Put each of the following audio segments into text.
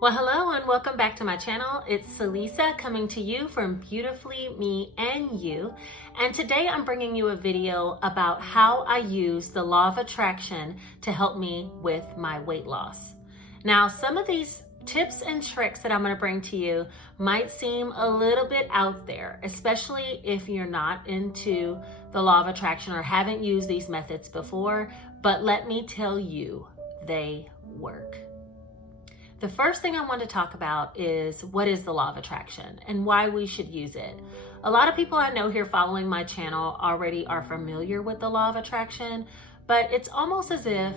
Well, hello and welcome back to my channel. It's Salisa coming to you from Beautifully Me and You. And today I'm bringing you a video about how I use the law of attraction to help me with my weight loss. Now, some of these tips and tricks that I'm going to bring to you might seem a little bit out there, especially if you're not into the law of attraction or haven't used these methods before. But let me tell you, they work. The first thing I want to talk about is what is the law of attraction and why we should use it. A lot of people I know here following my channel already are familiar with the law of attraction, but it's almost as if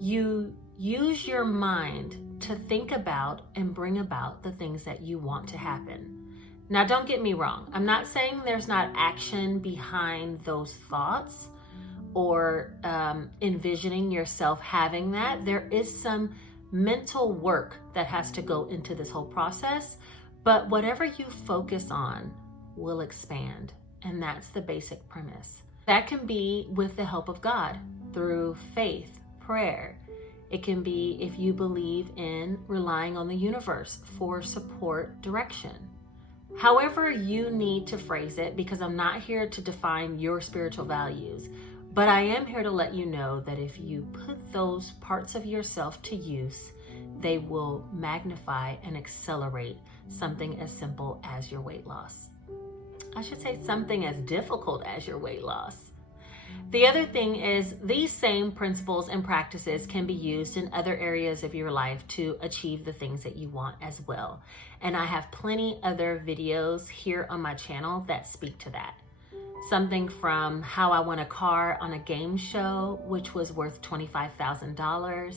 you use your mind to think about and bring about the things that you want to happen. Now, don't get me wrong. I'm not saying there's not action behind those thoughts or envisioning yourself having that. There is some mental work that has to go into this whole process, but whatever you focus on will expand, and that's the basic premise. That can be with the help of God through faith, prayer. It can be if you believe in relying on the universe for support, direction. However you need to phrase it, because I'm not here to define your spiritual values, but I am here to let you know that if you put those parts of yourself to use, they will magnify and accelerate something as simple as your weight loss. I should say something as difficult as your weight loss. The other thing is these same principles and practices can be used in other areas of your life to achieve the things that you want as well. And I have plenty other videos here on my channel that speak to that. Something from how I won a car on a game show, which was worth $25,000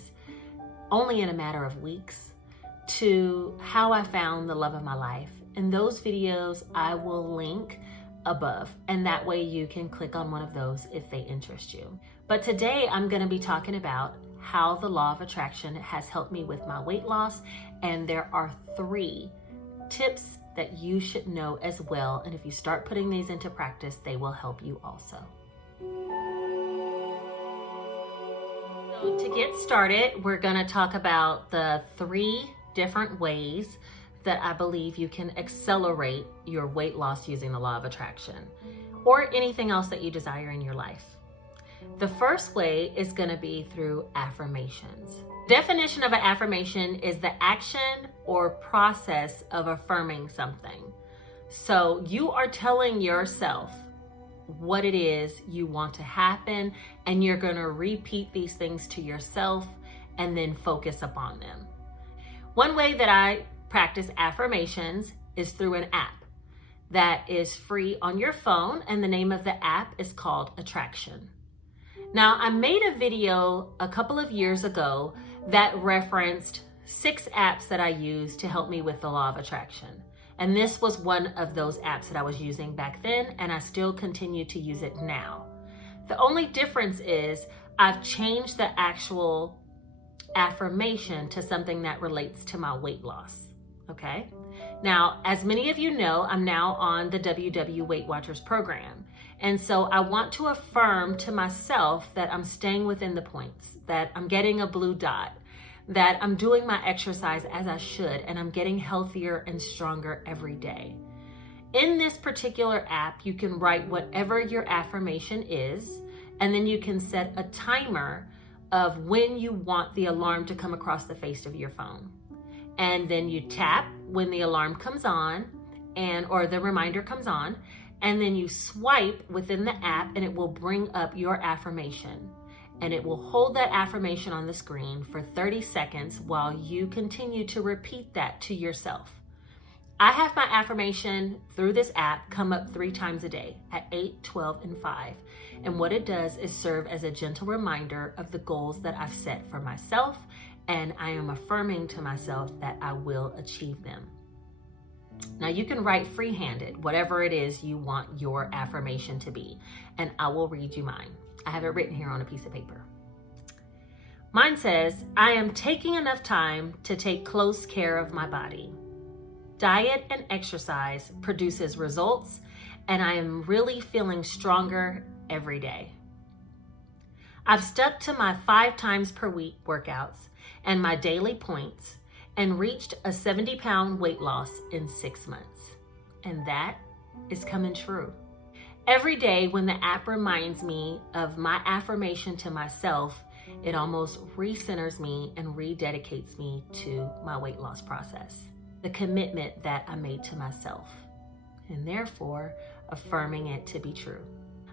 only in a matter of weeks, to how I found the love of my life. And those videos I will link above, and that way you can click on one of those if they interest you. But today I'm going to be talking about how the law of attraction has helped me with my weight loss, and there are 3 tips that you should know as well. And if you start putting these into practice, they will help you also. So to get started, we're going to talk about the 3 different ways that I believe you can accelerate your weight loss using the law of attraction, or anything else that you desire in your life. The first way is going to be through affirmations. Definition of an affirmation is the action or process of affirming something. So you are telling yourself what it is you want to happen, and you're going to repeat these things to yourself and then focus upon them. One way that I practice affirmations is through an app that is free on your phone, and the name of the app is called Attraction. Now, I made a video a couple of years ago that referenced 6 apps that I use to help me with the law of attraction. And this was one of those apps that I was using back then, and I still continue to use it now. The only difference is I've changed the actual affirmation to something that relates to my weight loss. Okay? Now, as many of you know, I'm now on the WW Weight Watchers program. And so I want to affirm to myself that I'm staying within the points, that I'm getting a blue dot, that I'm doing my exercise as I should, and I'm getting healthier and stronger every day. In this particular app, you can write whatever your affirmation is, and then you can set a timer of when you want the alarm to come across the face of your phone. And then you tap when the alarm comes on, or the reminder comes on, and then you swipe within the app and it will bring up your affirmation. And it will hold that affirmation on the screen for 30 seconds while you continue to repeat that to yourself. I have my affirmation through this app come up 3 times a day at 8, 12, and 5. And what it does is serve as a gentle reminder of the goals that I've set for myself, and I am affirming to myself that I will achieve them. Now, you can write free-handed whatever it is you want your affirmation to be, and I will read you mine. I have it written here on a piece of paper. Mine says, I am taking enough time to take close care of my body. Diet and exercise produces results, and I am really feeling stronger every day. I've stuck to my 5 times per week workouts and my daily points, and reached a 70-pound weight loss in 6 months. And that is coming true. Every day when the app reminds me of my affirmation to myself, it almost recenters me and rededicates me to my weight loss process, the commitment that I made to myself, and therefore affirming it to be true.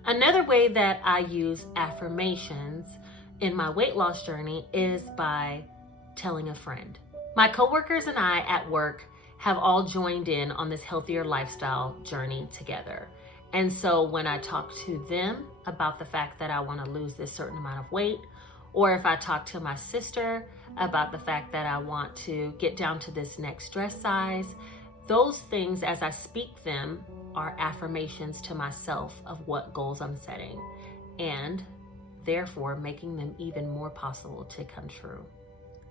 Another way that I use affirmations in my weight loss journey is by telling a friend. My coworkers and I at work have all joined in on this healthier lifestyle journey together. And so when I talk to them about the fact that I want to lose this certain amount of weight, or if I talk to my sister about the fact that I want to get down to this next dress size, those things, as I speak them, are affirmations to myself of what goals I'm setting, and therefore making them even more possible to come true.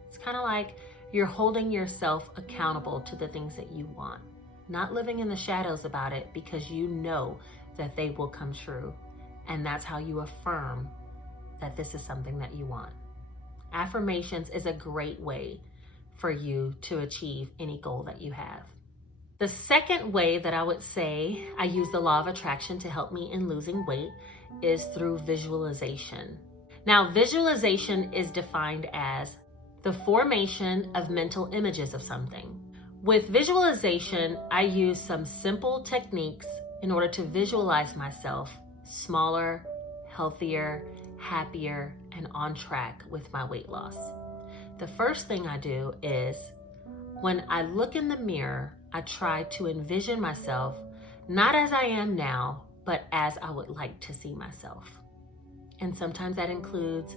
It's kind of like you're holding yourself accountable to the things that you want, not living in the shadows about it, because you know that they will come true. And that's how you affirm that this is something that you want. Affirmations is a great way for you to achieve any goal that you have. The second way that I would say I use the law of attraction to help me in losing weight is through visualization. Now, visualization is defined as the formation of mental images of something. With visualization, I use some simple techniques in order to visualize myself smaller, healthier, happier, and on track with my weight loss. The first thing I do is when I look in the mirror, I try to envision myself not as I am now, but as I would like to see myself. And sometimes that includes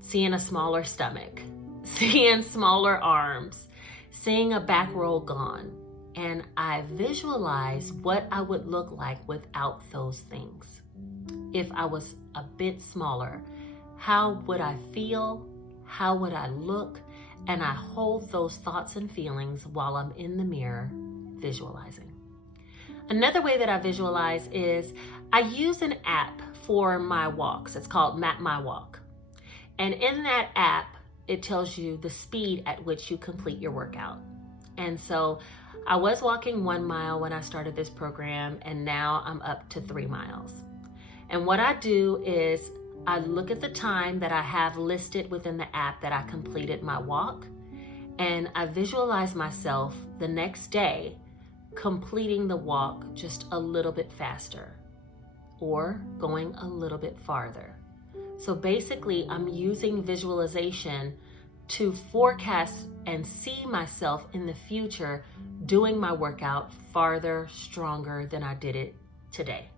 seeing a smaller stomach, seeing smaller arms, seeing a back roll gone. And I visualize what I would look like without those things. If I was a bit smaller, how would I feel? How would I look? And I hold those thoughts and feelings while I'm in the mirror visualizing. Another way that I visualize is I use an app for my walks. It's called Map My Walk. And in that app, it tells you the speed at which you complete your workout. And so I was walking 1 mile when I started this program, and now I'm up to 3 miles. And what I do is I look at the time that I have listed within the app that I completed my walk, and I visualize myself the next day completing the walk just a little bit faster or going a little bit farther. So basically, I'm using visualization to forecast and see myself in the future doing my workout farther, stronger than I did it today.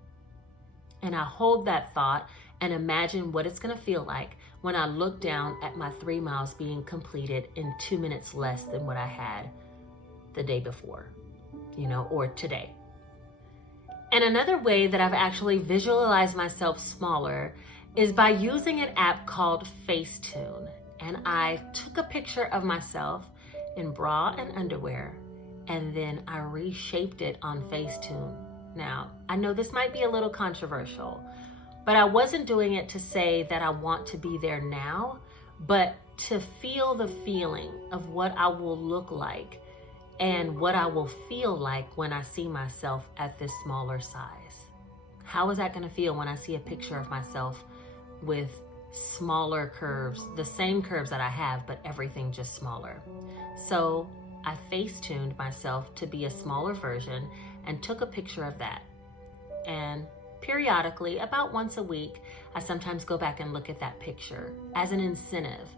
And I hold that thought and imagine what it's going to feel like when I look down at my 3 miles being completed in 2 minutes less than what I had the day before, or today. And another way that I've actually visualized myself smaller is by using an app called Facetune. And I took a picture of myself in bra and underwear, and then I reshaped it on Facetune. Now, I know this might be a little controversial, but I wasn't doing it to say that I want to be there now, but to feel the feeling of what I will look like and what I will feel like when I see myself at this smaller size. How is that going to feel when I see a picture of myself with smaller curves, the same curves that I have, but everything just smaller? So I Facetuned myself to be a smaller version and took a picture of that. And periodically, about once a week, I sometimes go back and look at that picture as an incentive.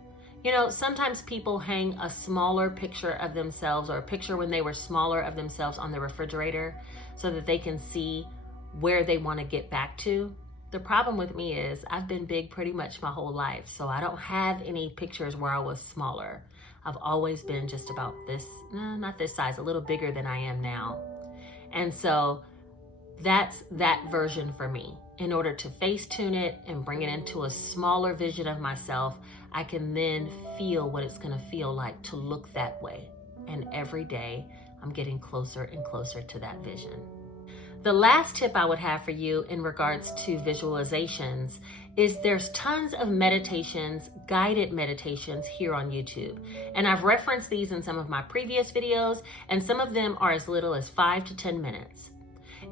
Sometimes people hang a smaller picture of themselves or a picture when they were smaller of themselves on the refrigerator so that they can see where they want to get back to. The problem with me is I've been big pretty much my whole life, so I don't have any pictures where I was smaller. I've always been just about this, not this size, a little bigger than I am now. And so that's that version for me. In order to Facetune it and bring it into a smaller vision of myself, I can then feel what it's going to feel like to look that way. And every day I'm getting closer and closer to that vision. The last tip I would have for you in regards to visualizations is there's tons of meditations, guided meditations here on YouTube. And I've referenced these in some of my previous videos, and some of them are as little as 5 to 10 minutes.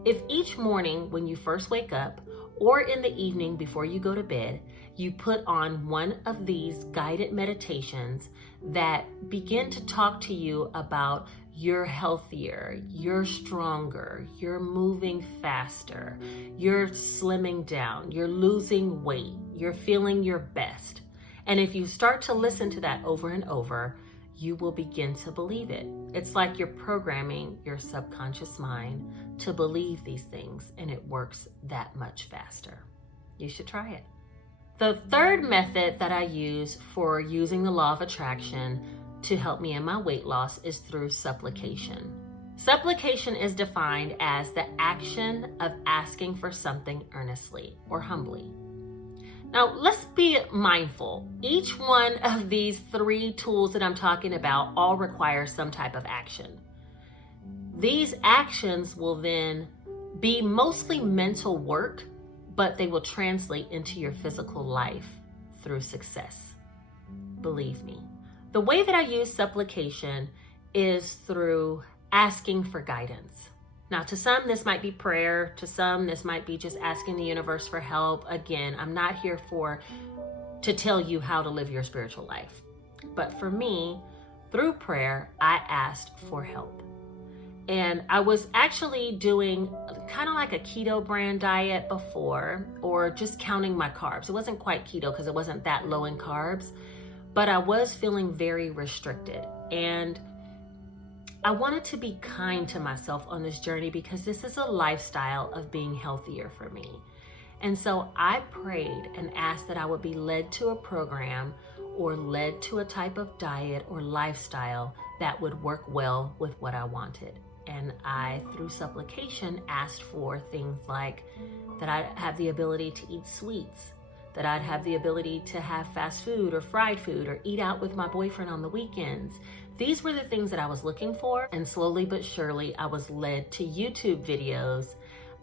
If each morning when you first wake up or in the evening before you go to bed, you put on one of these guided meditations that begin to talk to you about you're healthier, you're stronger, you're moving faster, you're slimming down, you're losing weight, you're feeling your best. And if you start to listen to that over and over, you will begin to believe it. It's like you're programming your subconscious mind to believe these things, and it works that much faster. You should try it. The third method that I use for using the law of attraction to help me in my weight loss is through supplication. Supplication is defined as the action of asking for something earnestly or humbly. Now, let's be mindful. Each one of these 3 tools that I'm talking about all require some type of action. These actions will then be mostly mental work, but they will translate into your physical life through success. Believe me. The way that I use supplication is through asking for guidance. Now, to some, this might be prayer. To some, this might be just asking the universe for help. Again, I'm not here to tell you how to live your spiritual life. But for me, through prayer, I asked for help. And I was actually doing kind of like a keto brand diet before, or just counting my carbs. It wasn't quite keto because it wasn't that low in carbs, but I was feeling very restricted. And I wanted to be kind to myself on this journey because this is a lifestyle of being healthier for me. And so I prayed and asked that I would be led to a program or led to a type of diet or lifestyle that would work well with what I wanted. And I, through supplication, asked for things like that I'd have the ability to eat sweets, that I'd have the ability to have fast food or fried food or eat out with my boyfriend on the weekends. These were the things that I was looking for, and slowly but surely I was led to YouTube videos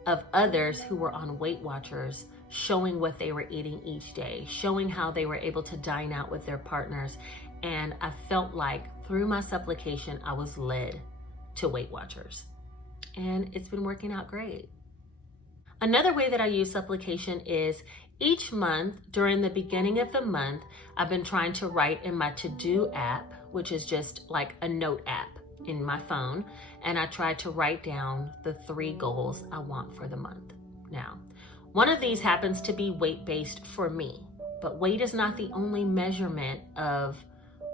of others who were on Weight Watchers showing what they were eating each day, showing how they were able to dine out with their partners. And I felt like through my supplication, I was led to Weight Watchers. And it's been working out great. Another way that I use supplication is each month, during the beginning of the month, I've been trying to write in my to-do app, which is just like a note app in my phone. And I try to write down the 3 goals I want for the month. Now, one of these happens to be weight-based for me, but weight is not the only measurement of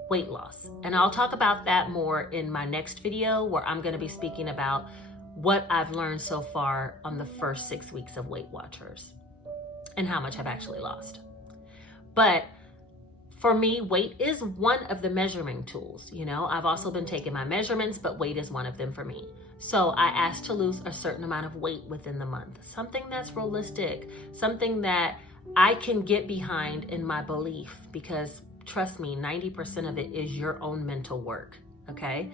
weight loss. And I'll talk about that more in my next video, where I'm going to be speaking about what I've learned so far on the first 6 weeks of Weight Watchers and how much I've actually lost. But for me, weight is one of the measuring tools. You know, I've also been taking my measurements, but weight is one of them for me. So I asked to lose a certain amount of weight within the month, something that's realistic, something that I can get behind in my belief, because trust me, 90% of it is your own mental work, okay?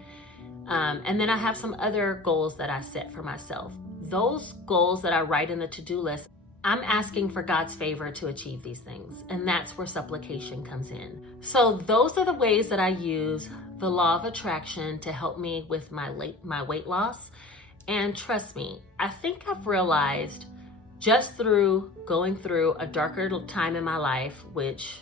And then I have some other goals that I set for myself. Those goals that I write in the to-do list, I'm asking for God's favor to achieve these things. And that's where supplication comes in. So those are the ways that I use the law of attraction to help me with my weight loss. And trust me, I think I've realized just through going through a darker time in my life, which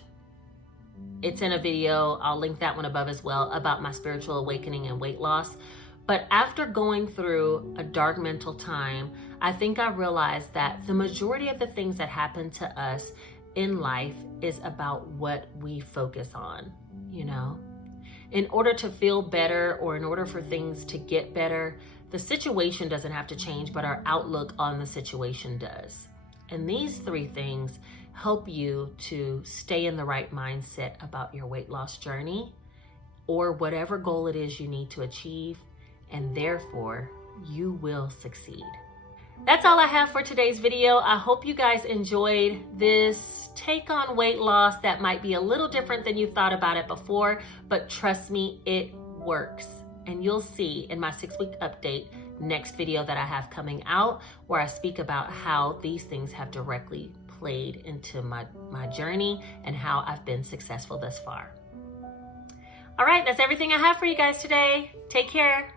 it's in a video, I'll link that one above as well, about my spiritual awakening and weight loss. But after going through a dark mental time, I think I realized that the majority of the things that happen to us in life is about what we focus on, you know? In order to feel better, or in order for things to get better, the situation doesn't have to change, but our outlook on the situation does. And these 3 things help you to stay in the right mindset about your weight loss journey, or whatever goal it is you need to achieve, and therefore you will succeed. That's all I have for today's video. I hope you guys enjoyed this take on weight loss that might be a little different than you thought about it before, but trust me, it works. And you'll see in my 6-week update next video that I have coming out, where I speak about how these things have directly played into my journey and how I've been successful thus far. All right, that's everything I have for you guys today. Take care.